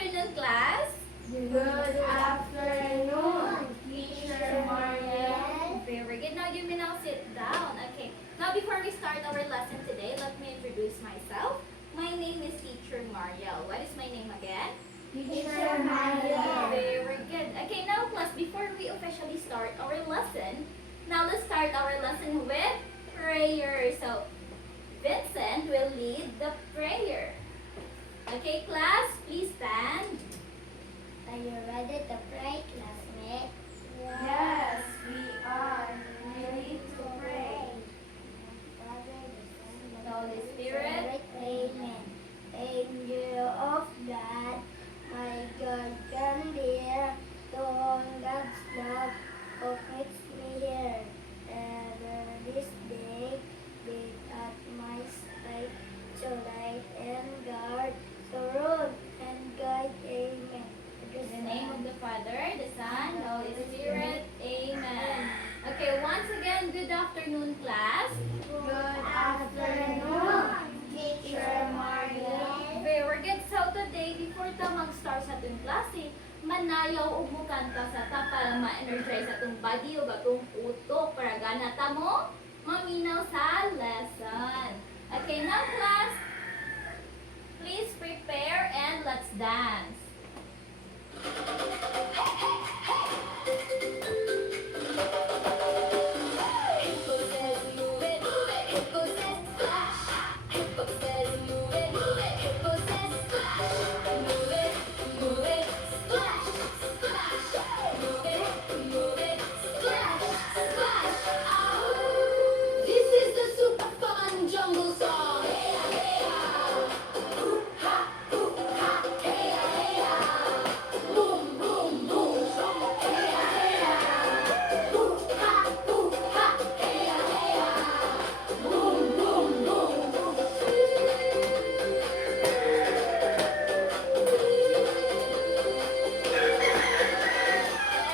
afternoon, class. Good afternoon, Teacher Mariel. Very good. Now you may now sit down. Okay. Now before we start our lesson today, let me introduce myself. My name is Teacher Mariel. What is my name again? Teacher Mariel. Very good. Okay, now class, before we officially start our lesson, now let's start our lesson with prayer. So Vincent will lead the prayer. Okay, class, please stand. Are you ready to pray, classmate? Yes, we are ready to pray. Father, the Son, and the Holy Spirit. Amen. Angel of God, my God, come near to all God's love, who makes me here. Ever this day, be at my side, to light and guard, to rule and guide. Amen. In the name of the Father, the Son, the Holy Spirit. Amen. Okay, once again, good afternoon, class. Good afternoon, Teacher Mariel. Very good. So today, before ta mag-start sa ating klase, manayaw ug mukanta sa ta para ma-energize atong body ug atong utok para gana ta mo maminaw sa lesson. Okay, now class, please prepare and let's dance. Hippo says move it, Hippo says splash. Hippo says move it, Hippo says splash. Move it, splash, splash. Move it, splash, splash. Oh, this is the super fun jungle song. Hey ya, hey ya. Hoo ha, hey ya, hey ya. Boom, boom, boom. Hey ya, hey ya. Hoo ha, hey ya, hey ya. Boom, boom, boom.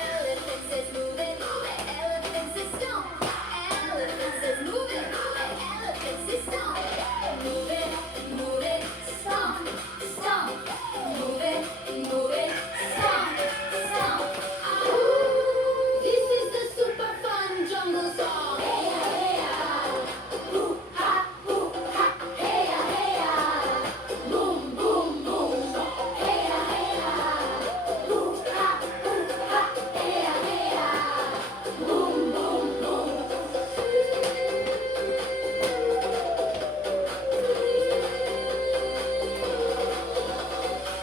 Elephant says move it, elephant says stomp. Elephant says move it, elephant says stomp. Move it, stomp, stomp. Move it, stomp, stomp. Ooh, this is the super fun jungle song. Hey ya, hey ya. Hoo ha, hey ya, hey ya. Boom, boom, boom. Hey ya, hey ya. Hoo ha, hey ya, hey ya. Boom, boom, boom.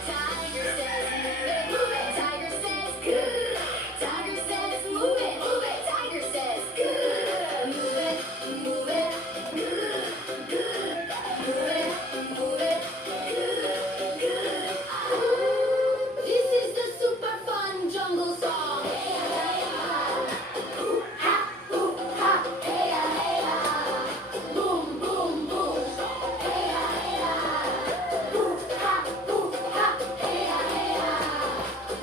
Tiger says move it, Tiger says good. Tiger says move it, Tiger says good. Move it, good, good. Move it, good, good. Ooh, this is the super fun jungle song. Hey ya, hey ya. Hoo ha, hey ya, hey ya. Boom, boom, boom. Hey ya, hey ya. Hoo ha, hey ya, hey ya.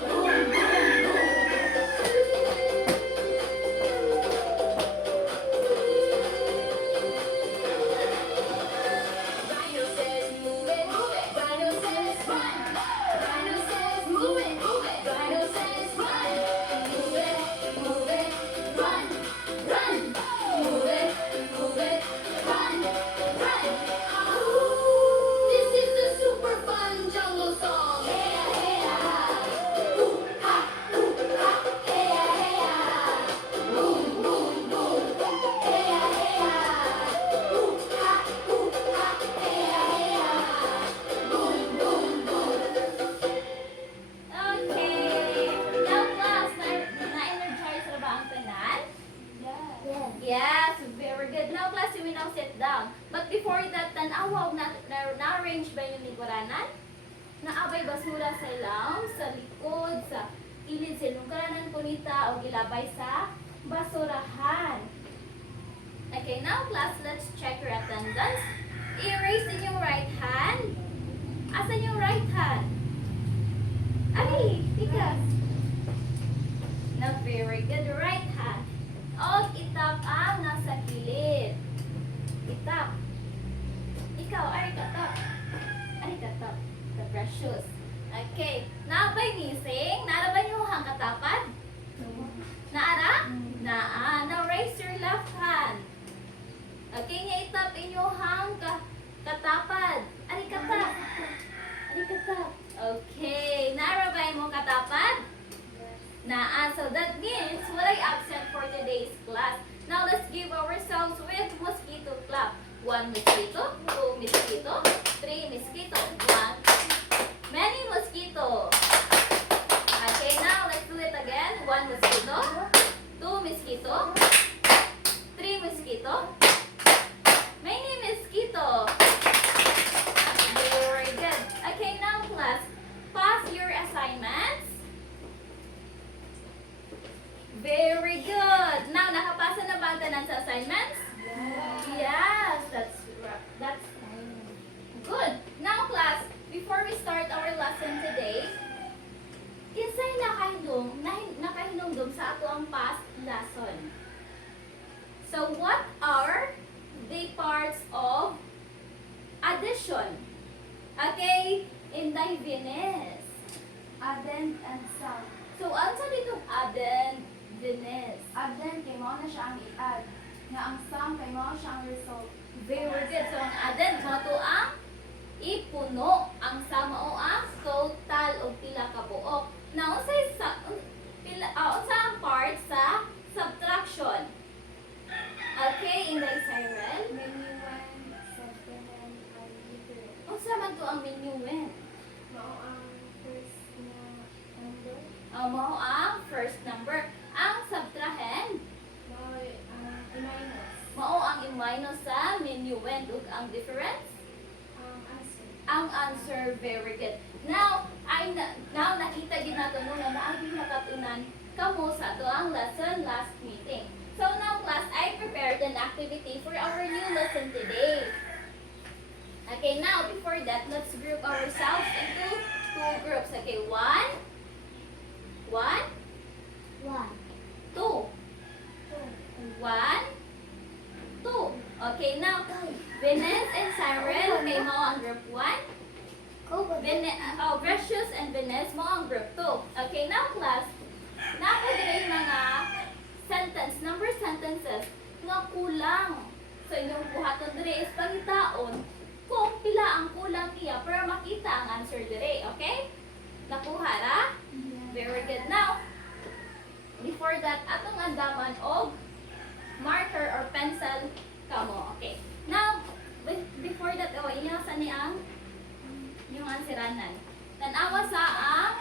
Boom, boom, boom. Rhino says move it, Rhino says run. Rhino says move it, Rhino says run. Move it, run, run. Move it, run, run. Ooh, this is the super fun jungle song. Hey ya, hey ya. Hoo ha, hey ya, hey ya. Boom, boom, boom. Hey ya, hey ya. Hoo ha, hey ya, hey ya. Boom, boom, boom. Okay. Now class, na-energize na ba ang tanan? Yes. Yes, very good. Now class, you will now sit down. But before that, tanawaw na-arrange ba yung lingkuranan? Naabay basura sa ilaw, sa likod, sa kilid sa lungkuranan punita o gilabay sa basurahan. Okay, now class, let's check your attendance. I-raise din yung right hand. Asan yung right hand? Ay, tigas. Not very good. Right hand. O, itap ang nasa kilid. Itap. Ikaw, ay, katap. Ay, katap. The precious. Okay. katapad. Arikata. Arikata. Okay. Naarabay mo katapad? Naa. So that means walay absent for today's class. Now let's give ourselves with mosquito clap. 1 mosquito, 2 mosquito, 3 mosquito, 1. Many mosquito. Okay, now let's do it again. 1 mosquito, 2 mosquito, 3 mosquito, many mosquito. Very good. Okay, now class, pass your assignments. Very good. Now, nakapasa na ba ang tanan sa assignments? Yes, that's good. Now, class, before we start our lesson today, kinsay nakahinumdum sa ato ang past lesson. So, what are the parts of addition? Okay, Inday Venus. Addend and sum. So, ano sa ditong addend, Venus? Addend kay mao na siya ang i-add. Nga ang sum kay mao siya ang result. Very good. So, ang addend mo to ang ipuno. Ang sama o ang total o pila ka buok. Now, unsa ang part sa subtraction? Okay, Inday Cyril. Minuan, sabihan, alibro. Unsa man to ang minuwen? Mao ang first na number. Mao ang first number. Ang subtrahen, Mao ang minus. mao ang i-minus sa minuwen. Ug ang difference? Ang answer. Ang answer. Very good. Now nakita din nato no nga naagi nakatunan kamo sa ato ang lesson last meeting. So now class, I prepared an activity for our new lesson today. Okay, now before that, let's group ourselves into 2 groups. Okay, 1, 1, 2, 1, 2. Okay, now Venus and Cyril, okay, mo ang group 1. Precious and Venus mo ang group 2. Okay, now class, napagay mga number sentences nga kulang sa inyong buhaton dire is pangitaon kung pila ang kulang niya para makita ang answer dire. Okay? Nakuha ra? Very good. Now, before that, atong andaman og marker or pencil kamo. Okay. Now, before that, inyo sa ni ang yung answeranan. Tanawa sa ang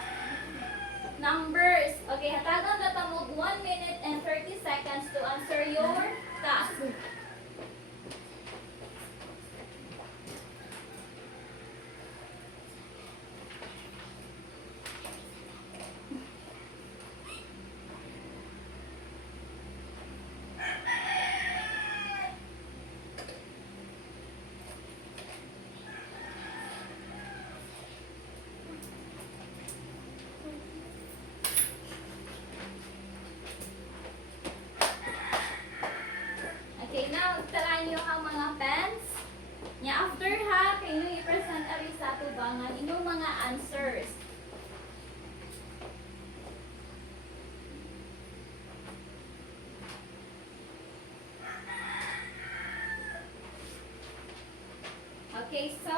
numbers. Okay, hatagan na tamo 1 minute and 30 seconds to answer your task. Okay, now, talaan nyo ang mga pens. Nya after ha, kayo i-present ari sa tubangan inyong mga answers. Okay, so,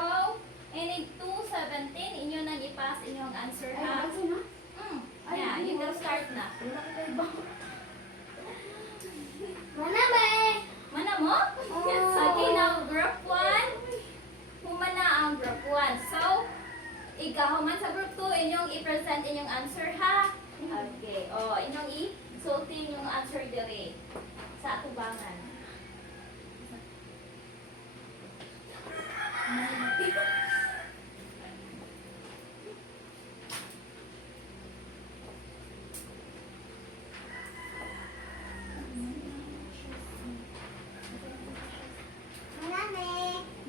inig 2:17, inyo nang i-pass inyong answer ha. Yeah, you can start na. Mana mo? Okay, now group 1. Humana ang group 1. So, ikaw man sa group 2, inyong i-present inyong answer ha. Okay. Inyong i-sulti yung answer dire sa atubangan.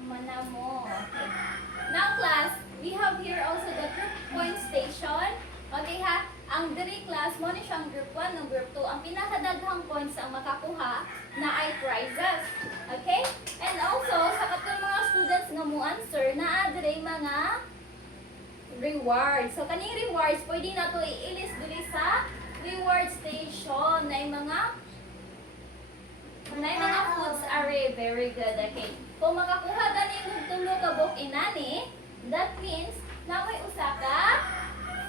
Mana mo. Okay. Now class, we have here also the group point station. Okay ha? Ang diri class mo ni siyang group 1 ng group 2. Ang pinakadaghang points ang makakuha na ay prizes. Okay? And also, sa katong mga students nga mo answer, naa diri mga rewards. So kaning rewards pwede na to i-list diri sa reward station na mga foods are very good. Okay. Kung makakuha gani mo tulo ka buok inani, that means na may usa ka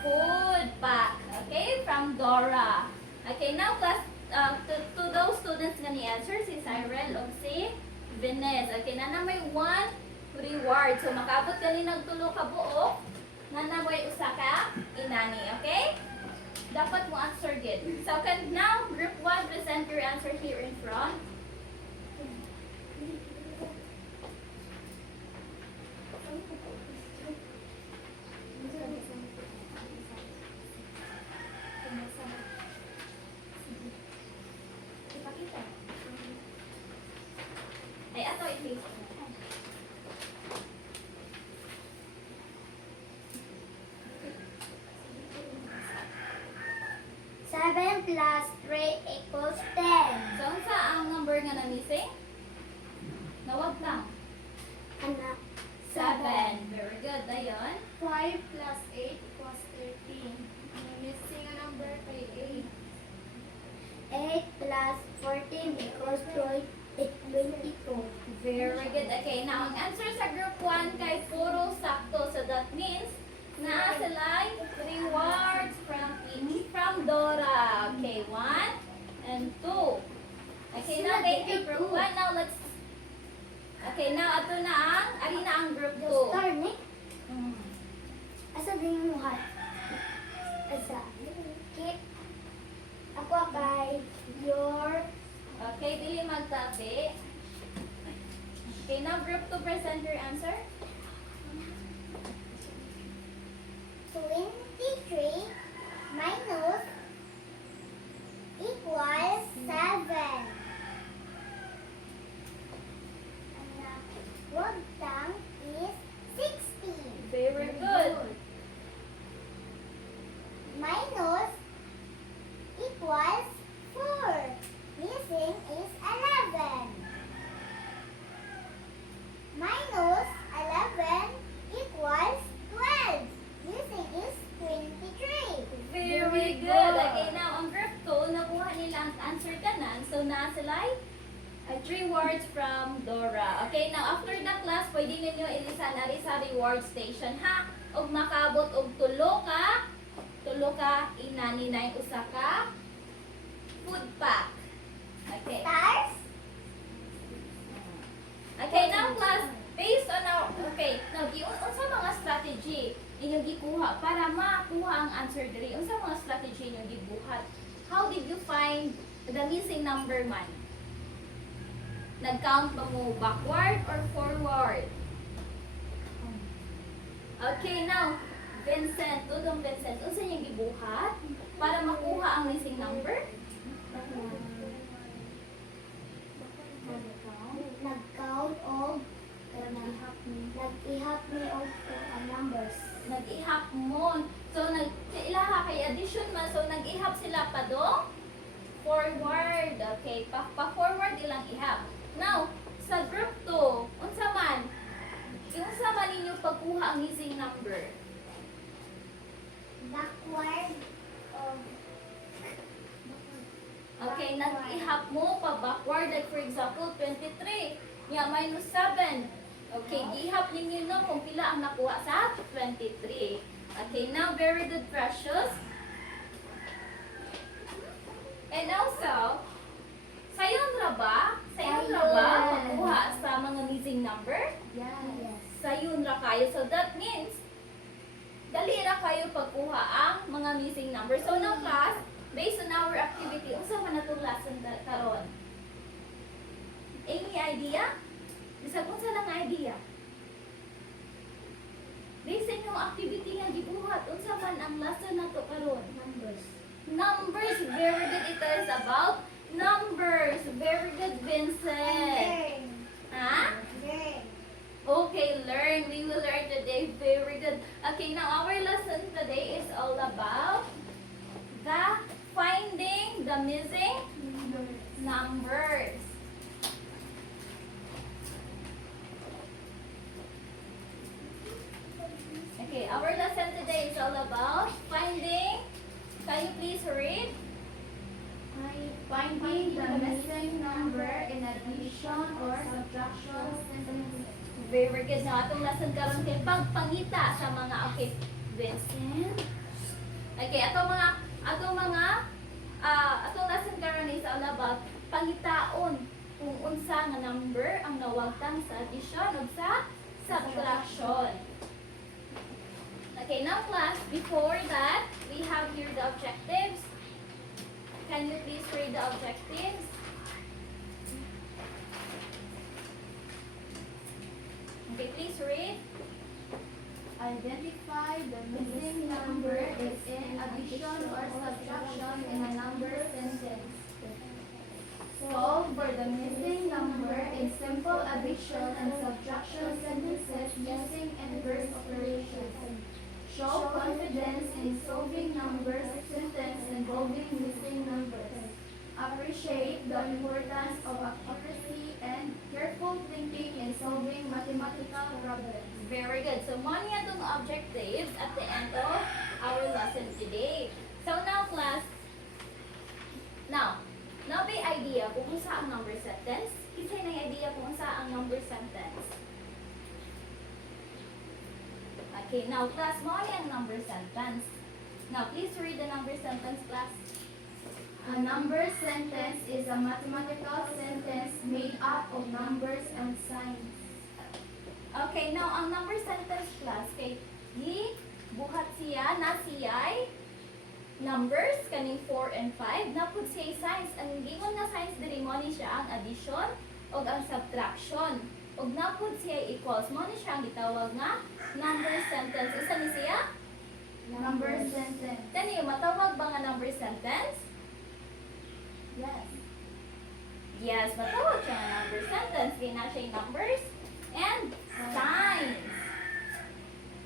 food pack. Okay, from Dora. Okay, now class, to those students nga ni answer, si Cyril o si Vines. Okay, na may 1 reward. So, makabot ka ni nagtulo ka buok, na may usa ka inani. Okay? Dapat mo answer good. So, can now, group 1, present your answer here in front. Ay, ato i-face mo. 7 plus 3 equals 10. So, unsa ang number nga na-missing? Nawag lang. Anak. 7. Very good. Dayon. 5 plus 8 equals 13. Ang missing ang number kay 8 plus 14 equals 22. Very good. Okay, now ang answer sa group 1 kay puro sakto. So that means naa sila rewards from Dora. Okay, 1 and 2. Okay, now thank you group 1. Now let's Okay, now ato na ang ari na ang group 2. Just start, ni. Mm. Asa din mo ha? Asa. Keep. Ako kay your Okay, dili magtabi. Okay, now group 2 present your answer. 23 minus equals 7. Anak, wag tang is 16. Very good. Minus equals 4. Missing is 11. Minus 11 equals 12. Missing is 23. Very good. Okay, now ang group 2, nakuha nila ang answer kanan. So, na sila ay 3 words from Dora. Okay, now after the class, pwede ninyo ilisa na rin sa reward station, ha? Og makabot og tulo ka inani na yung usa ka food pack. Okay. Stars? Okay, now class, based on our, okay, now, unsa mga strategy inyong gikuha para makuha ang answer diri? Unsa mga strategy inyong gibuhat? How did you find the missing number man? Nag-count ba mo backward or forward? Okay, now, Vincent, Tudong Vincent, unsa inyong gibuhat para makuha ang missing number? Nag-count og nag-ihap ni og numbers. Nag-ihap mo. So, ilaha kay addition man. So, nag-ihap sila pa do forward. Okay, pa-forward ilang ihap. Now, sa group 2, unsa man ninyo pagkuha ang missing number? Backward og Okay, nag-ihap mo pa backward. Like for example, 23. Nga, minus 7. Okay, ihap ninyo no kung pila ang nakuha sa 23. Okay, now very good, Precious. And also, sayon ra ba pagkuha sa mga missing number? yes. Sayon ra kayo. So that means, dali ra kayo pagkuha ang mga missing number. So now class, based on our activity, unsa man natong lesson karon? Any idea? Bisag unsa lang idea? Based on yung activity nga gibuhat, unsa man ang lesson nato karon? Numbers. Numbers, very good. It is about numbers. Very good, Vincent. Ha? Okay, learn. We will learn today. Very good. Okay, now our lesson today is all about the finding the missing numbers. Okay, our lesson today is all about finding. Can you please read? finding the missing number in addition or subtraction. Very good. Now, atong lesson karon kay pagpangita sa mga, okay, Vincent. Okay, atong lesson karon is all about pangitaon kung unsa nga number ang nawagtang sa addition ug sa subtraction. Okay, now class, before that, we have here the objectives. Can you please read the objectives? Okay, please read. Identify the missing number is in addition or subtraction in a number sentence. Solve for the missing number in simple addition and subtraction sentences using inverse operations. Show confidence in solving numbers sentence involving missing numbers. Appreciate the importance of accuracy and careful thinking in solving mathematical problems. Very good. So, mo niya itong objectives at the end of our lesson today. So, now class, now may idea kung unsa ang number sentence? Kisay na idea kung unsa ang number sentence? Okay, now class, mo niya ang number sentence. Now, please read the number sentence, class. A number sentence is a mathematical sentence made up of numbers and signs. Okay, now ang number sentence class kay buhat siya na siya'y numbers kaning 4 and 5 napud siya'y signs. Ang gingon nga signs diri mo ni siya ang addition ug ang subtraction. Ug napud siya'y equals mo ni siya ang gitawag nga number sentence. Usa ni siya? Number sentence. Kani matawag ba nga number sentence? Yes. Yes, matawag siya nga number sentence. Kaya na siya numbers and signs.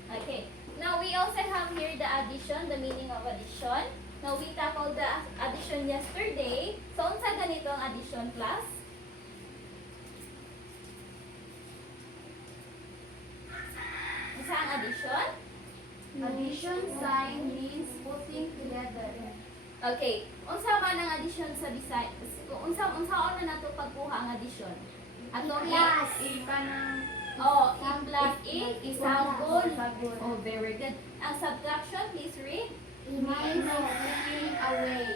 Okay. Now, we also have here the addition, the meaning of addition. Now, we tackled the addition yesterday. So, unsa ganito ang addition, class? Unsa ang addition? Addition sign means putting together. Okay. Unsa man ang addition sa design? Unsaon na nato pagkuha ang addition? Atong Plus. Kanang Oh, E plus E, isagol. Isagol. Oh, very good. Ang subtraction, please read. means taking away.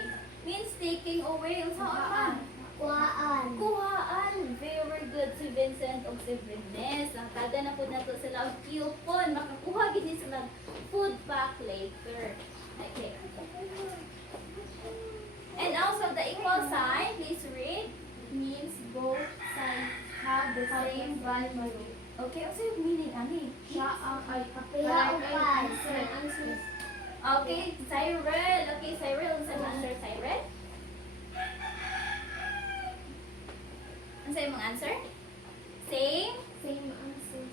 Means taking away. Ang saan man? Kuhaan. Kuhaan. Very good si Vincent o si Vines. Ang kada na po na to sila ang coupon. Makakuha gini sila food back later. Okay. And also the equal sign, please read. Means both sides have the same value. Okay, ano yung meaning, ani? Siya ang ay Kaya upan. answer. Okay, Cyril. Okay, Cyril. Ano sa answer, Cyril? Ano sa yung answer? Same Same answer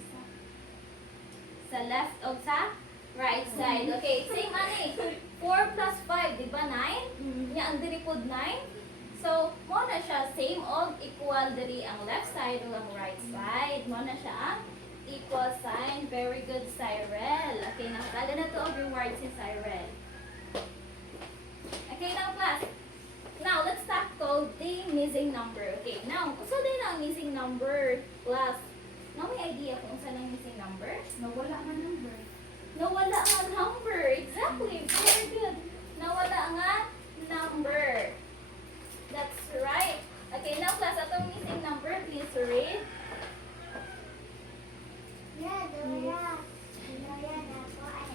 sa left o sa right side. Okay, same ani. 4 plus 5, di ba 9? Nya ang diri pod 9. So, mo na siya same og equal diri ang left side o ang right side. Mo na siya ang equal sign. Very good, Cyril. Okay, nakataga na to og reward si Cyril. Okay, now class. Now, let's tackle the missing number. Okay, now, unsa din ang missing number, class? Now, may idea kung unsa ang missing number? Nawala nga number. Nawala nga number. Exactly. Very good. Nawala nga number. That's right. Okay, now class, atong missing number, please read. Yeah, Dora. Dora na po ay.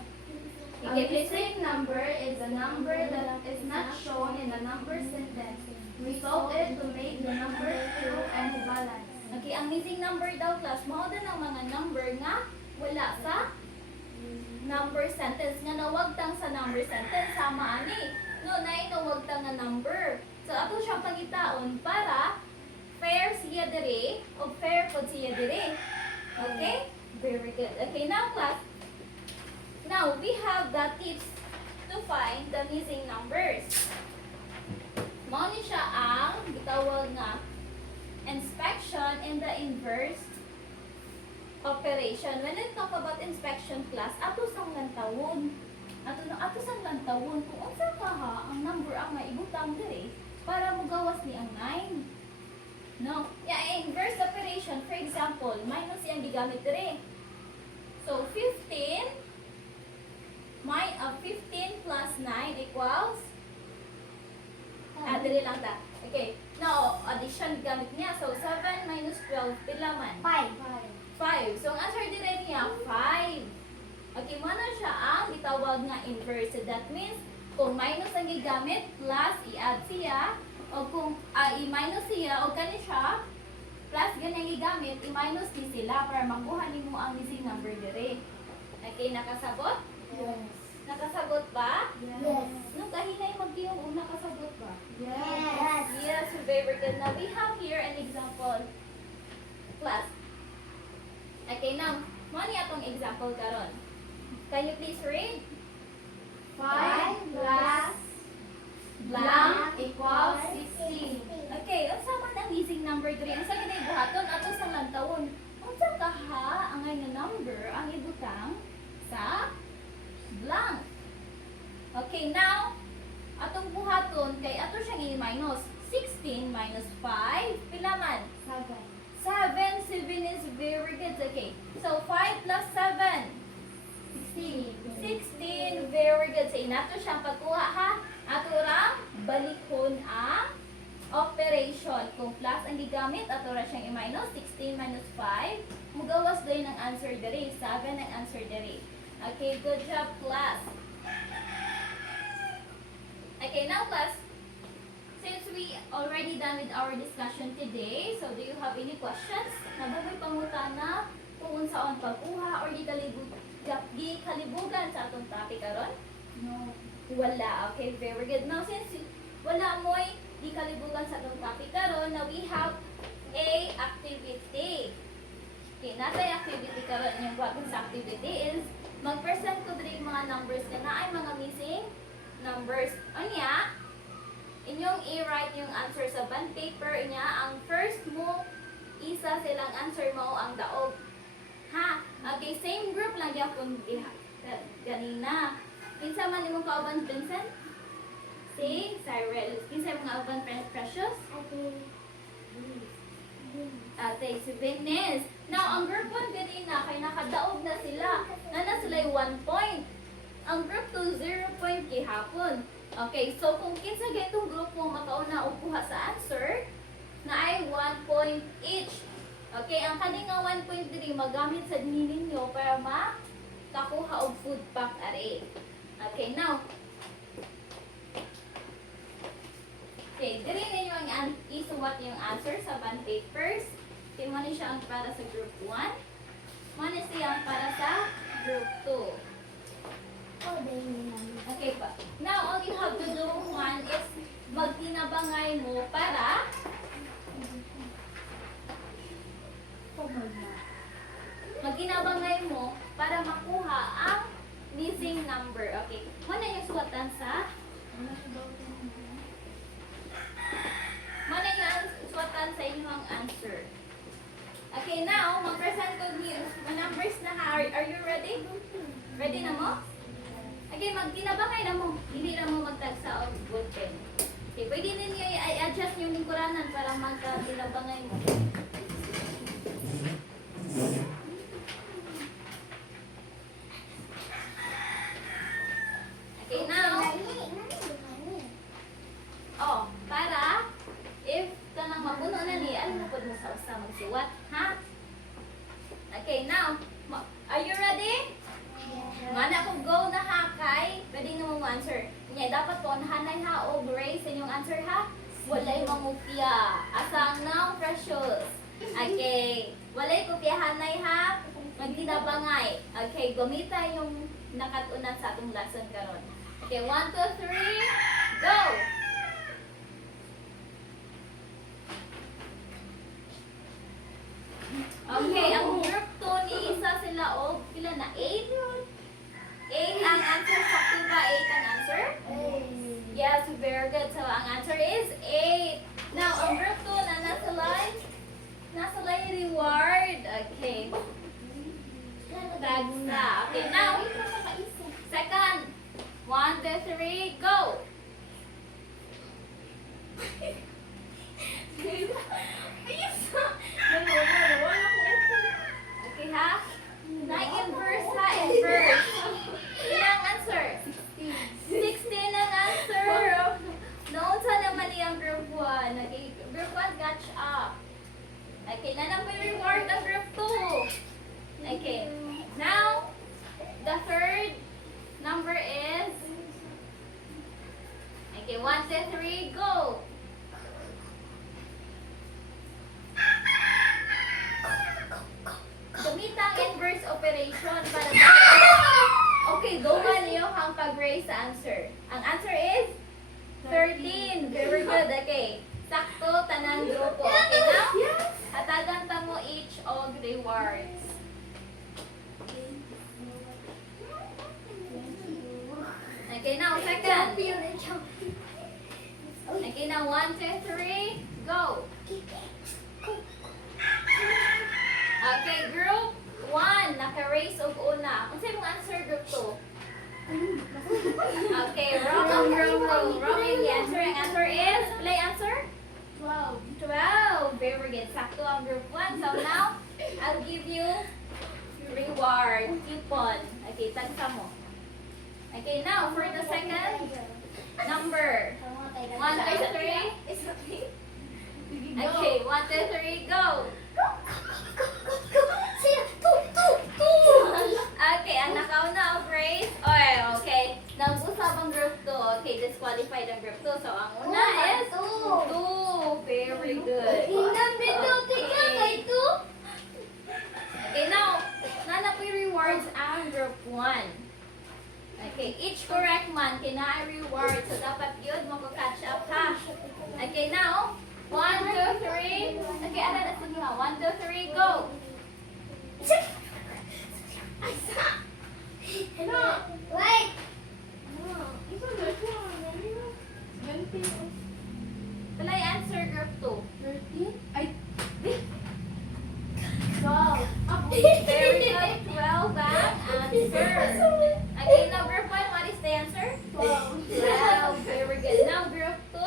A missing number is a number that is not shown in a number sentence. We solve it to make the number true and balanced. Okay, ang missing number daw, class, mao din ang mga number nga wala sa number sentence. Nga nawagtang sa number sentence, sama ani. No, na nawagtang nga number. So, ato siyang pangitaon para fair siya diri o fair po siya diri. Okay? Very good. Okay, now class. Now, we have the tips to find the missing numbers. Mao ni siya ang gitawag nga inspection and the inverse operation. When we talk about inspection class, ato sang lantawon. Ato sang lantawon kung unsa ka ha ang number ang maibutang diri para mugawas ni ang 9. No? Yeah, inverse operation, for example, minus yung gigamit dire. So 15 plus 9 equals dire lang ta. Okay. Now, addition gamit niya. So 7 minus 12 pila man? 5. So ang answer dire niya 5. Okay, mo na siya ang itawag nga inverse. So that means kung minus ang gigamit, plus i-add siya, o kung i-minus siya, o kani siya, plus ganyan gigamit, i-minus din sila para makuha nimo ang missing number dire. Okay, nakasabot? Yes. Nakasabot ba? Yes. Nung kahinay mag-yung nakasabot ba? Yes. Yes, very good. Now we have here an example. Plus. Okay, now, mo ni atong example karon. Can you please read? 5 plus blank equals 16. Okay, unsa man ang missing number 3? Unsa gid buhaton ato sa lantawon? Unsa kaha ang nga number ang ibutang sa blank? Okay, now atong buhaton kay ato siyang i-minus. 16 minus 5 pila man? 7. 7 is very good. Okay. So 5 plus 7 16. Very good. So inato siyang pagkuha ha. Ato rang balikhon ang operation. Kung plus ang gigamit, ato ra siyang i-minus. 16 minus 5. Mugawas doon ang answer diri. 7 ang answer diri. Okay, good job class. Okay, now class, since we already done with our discussion today, so do you have any questions? Nabuhay pangutana kung unsaon pagkuha or di kalibugan sa atong topic karon? No. Wala. Okay, very good. Now, since wala mo'y di kalibugan sa atong topic karon, now we have a activity. Okay, natay activity karon. Yung buhaton sa activity is mag-present ko diri mga numbers ka na ay mga missing numbers. Anya, inyong i-write yung answer sa bond paper niya. Ang first mo, isa silang answer mo ang daog. Ha? Okay, same group lang yan kung ganina. Kinsa man imong kauban, Vincent? Si Cyril. Kinsa imong kauban, Precious? Ate, si Venus. Now, ang group 1 ganina, kay nakadaog na sila. Nana sila 1 point. Ang group 2, 0 point gihapon. Okay, so kung kinsa gaytong grupo makauna og kuha sa answer, na ay 1 point each. Okay, ang kani nga 1 point diri magamit sa ninyo para makakuha og food pack are. Okay, now. Okay, diri ninyo ang isuwat yung answer sa bond papers. Okay, mo ni siya ang para sa group 1. Mo ni siya ang para sa group 2. Okay pa. Now, all you have to do one is magtinabangay mo para makuha ang missing number. Okay. Muna yung suwatan sa inyong answer. Okay, now, mag-present ko yung numbers na ha. Are you ready? Ready na mo? Okay, magtinabangay na mo. Hindi na mo magtagsa o good pen. Okay, pwede ninyo i-adjust yung lingkuranan para magtinabangay mo. Okay, now, para if kanang mapuno na ni, ano na po mo sa usa magsiwat, ha? Okay, now, are you ready? Mana kung go na ha kay, pwede nyo mong answer. Nya dapat po nahanay ha o brace inyong answer ha. Walay mamupya. Asang now precious. Okay. Walay kopyahanay ha. Magtinabangay. Okay, gumita yung nakatunan sa atong lesson karon. Okay, 1, 2, 3, go! Okay, ang group 2 ni isa sila o pila na 8. 8 ang answer. Sakto ba 8 ang answer? Yes, very good. So, ang answer is 8. Now, ang group 2 na nasa line reward. Okay. That's na. Okay, now, second. 1, 2, 3, go! Please. answer? Ang answer is 13. Very good. Okay. Sakto tanan grupo. Okay now? Hatagan ta mo each og rewards. Okay now, second. Okay now, 1, 2, 3, go. Okay, group 1, naka-raise og una. Unsay mong answer group 2? Okay, wrong. Wrong yung answer. Ang answer is, play answer? 12. Very good. Sakto ang group 1. So now, I'll give you reward, coupon. Okay, tagsa mo. Okay, now for the second number. 1, 2, 3. Okay, 1, 2, 3, go. Okay, ang nakauna og race. Okay. Nag-usab ang group 2. Okay, disqualified ang group 2. So, ang una is 2. Very good. Okay, now, nanapoy rewards ang group 1. Okay, each correct man kina reward. So, dapat yun mag-catch up ha. Okay, now, 1, 2, 3. Okay, ano na sige ha. 1, 2, 3, go. Wait! Play answer group 2. 12. Very good. 12 ang answer. Okay, now group 1, what is the answer? 12. Very good. Now group 2,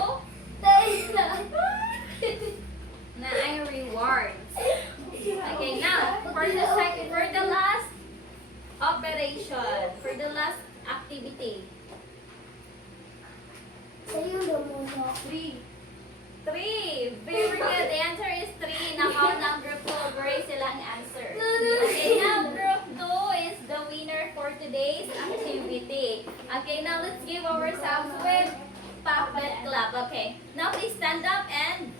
na ay rewards. Okay, now for the last operation, for the last activity. Sa'yo na muna. 3. 3. Very good. The answer is 3. Nakaw ng group 2. Very silang answer. Okay, now group 2 is the winner for today's activity. Okay, now let's give ourselves with Pakbet Club. Okay, now please stand up and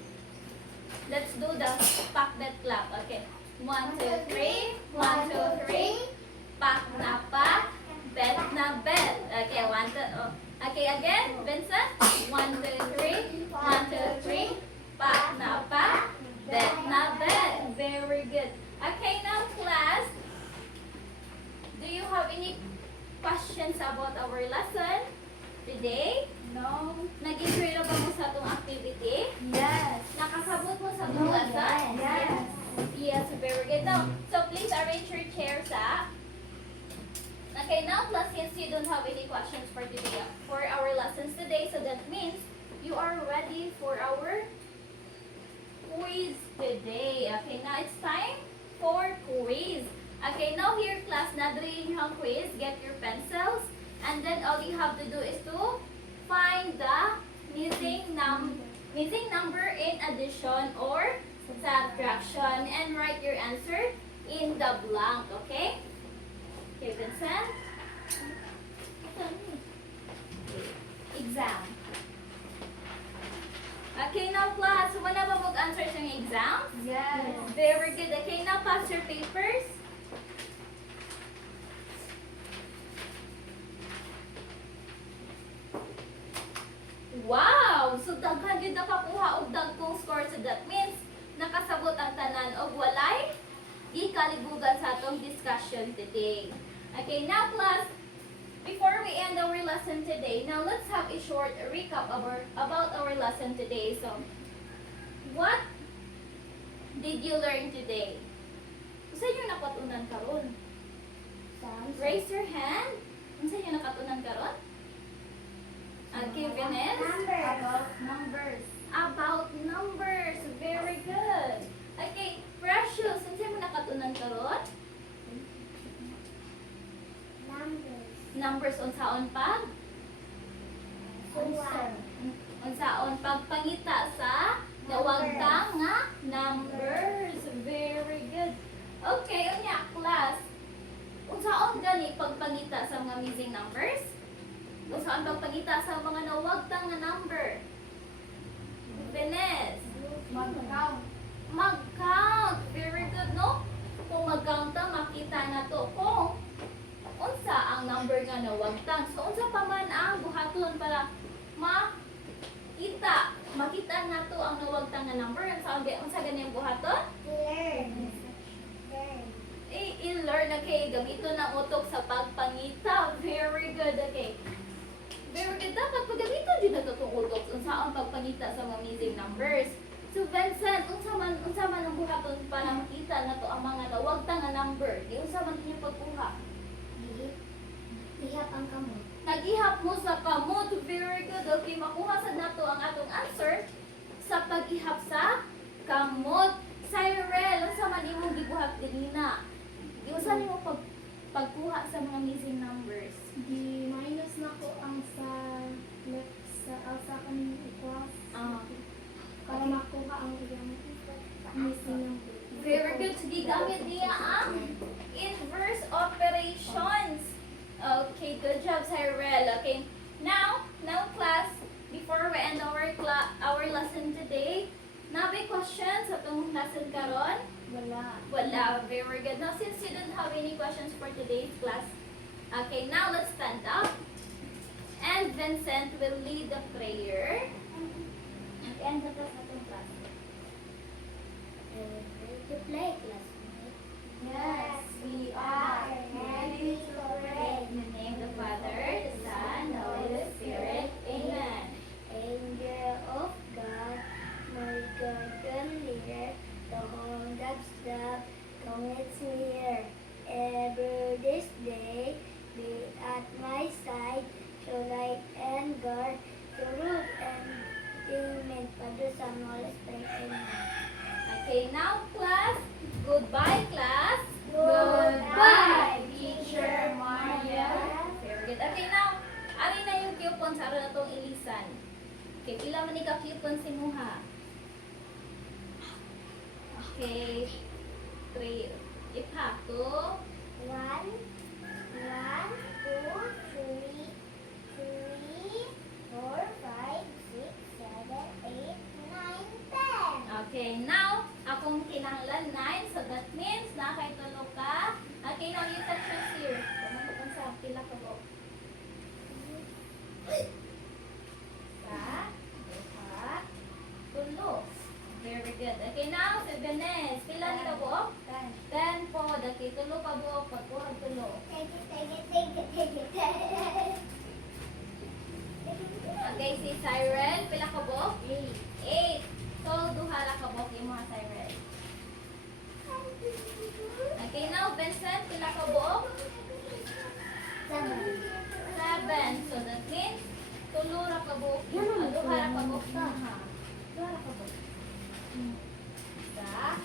let's do the Pakbet Club. Okay, 1, 2, 3. 1, 2, 3. Pak na pak. Bet na bet. Okay, 1, 2. Okay, again, Vincent. 1, 2, 3. 1, 2, 3. Pa na pa. Bet na bet. Very good. Okay, now class, do you have any questions about our lesson today? No. Nag-enjoy na ba mo sa itong activity? Yes. Nakasabot mo sa itong lesson? Yes. Yes, very good. Now, so please arrange your chairs up. Okay, now class, since you don't have any questions for today, for our lessons today, so that means you are ready for our quiz today. Okay, now it's time for quiz. Okay, now here class, nadri yung quiz, get your pencils, and then all you have to do is to find the missing number in addition or subtraction and write your answer in the blank, okay? Okay, Vincent. Exam. Okay, now class, wala ba mag-answer sa exam? Yes. Very good. Okay, now pass your papers. Wow! So, daghan yun nakakuha og dagkong score. So, that means, nakasabot ang tanan og walay ikalibugan sa atong discussion today. Okay, now class, before we end our lesson today, now let's have a short recap about our lesson today. So, what did you learn today? Unsa yung nakatunan karon? Raise your hand. Unsa yung nakatunan karon? Okay, Venus. About numbers. About numbers. Very good. Okay, Precious, unsa mo nakatunan karon? Numbers unsaon pag? Unsaon pagpangita sa nawagtang nga numbers. Very good. Okay, unya class. Unsaon gani pagpangita sa mga missing numbers? Unsaon pagpangita sa mga nawagtang nga number? Venus. Mag-count. Mag-count. Very good, no? Kung mag-count makita na to kung unsa ang number nga nawagtang. So, unsa pa man ang para makita nato ang nawagtang nga number. Unsa ganyan buhaton? Learn. I-learn, okay, gamiton ng utok sa pagpangita. Very good, okay. Very good. Dapat paggamiton din na itong utok unsa ang pagpangita sa mga missing numbers. So Vincent, unsa man ang buhaton para makita nato ang mga nawagtang nga number? Di unsa man inyong pagkuha? Ihap ang kamot. Nag-ihap mo sa kamot. Very good. Okay, makuha sad nato ang atong answer sa pag-ihap sa kamot. Cyril, unsa man imong gibuhat dinina? Di unsa nimo pagkuha sa mga missing numbers? Di minus na ko ang sa left sa kanang equals. Para makuha ang iyang missing number. Very good. Sige, gamit niya ang inverse operations. Okay, good job, Cyril. Okay, now class, before we end our lesson today, nabe questions sa itong lesson karon? Wala. Very good. Now, since you don't have any questions for today's class, okay, now let's stand up. And Vincent will lead the prayer. End the class atong class. Ready to play, classmate? Yes, we are ready to pray. In the name of the Father, the Son, the Holy Spirit. Amen. Angel of God, my guardian leader, the home that's love, come with me here. Ever this day, be at my side, show light and guard, to root and amen, Father, Son, Holy Spirit. Amen. Okay, now class, goodbye class. Goodbye, Teacher Maria. Very good. Okay, now, ari na yung coupon sa aron natong ilisan. Okay, pila man ni ka coupon si Muha? Okay, 3. Ipa, 2. 1, 2, 3, 4, 5, 6, 7, 8, 9, 10. Okay, now, akong kinahanglan 9, so that means na kay tulo ka. Okay, now you can choose here. Kung sa pila ka po. Sa, duha, tulo. Very good. Okay, now, si Benes, pila ni ka po? 10 po. Daki, tulo ka po. Pagkuha tulo. Take it. Okay, si Cyril, pila ka po? 8. So, duha ra ka po kay mga Cyril. Okay, now, Vincent, pila ka po? 7. So, that means, tulo ra ka po. Duha ra ka po. Duha ra ka po. Isa.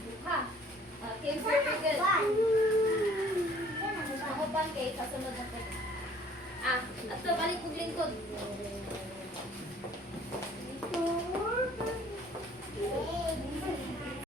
Duha. Okay, very good. Ako pa kay kasunod na po. Ato, balik kong lingkod.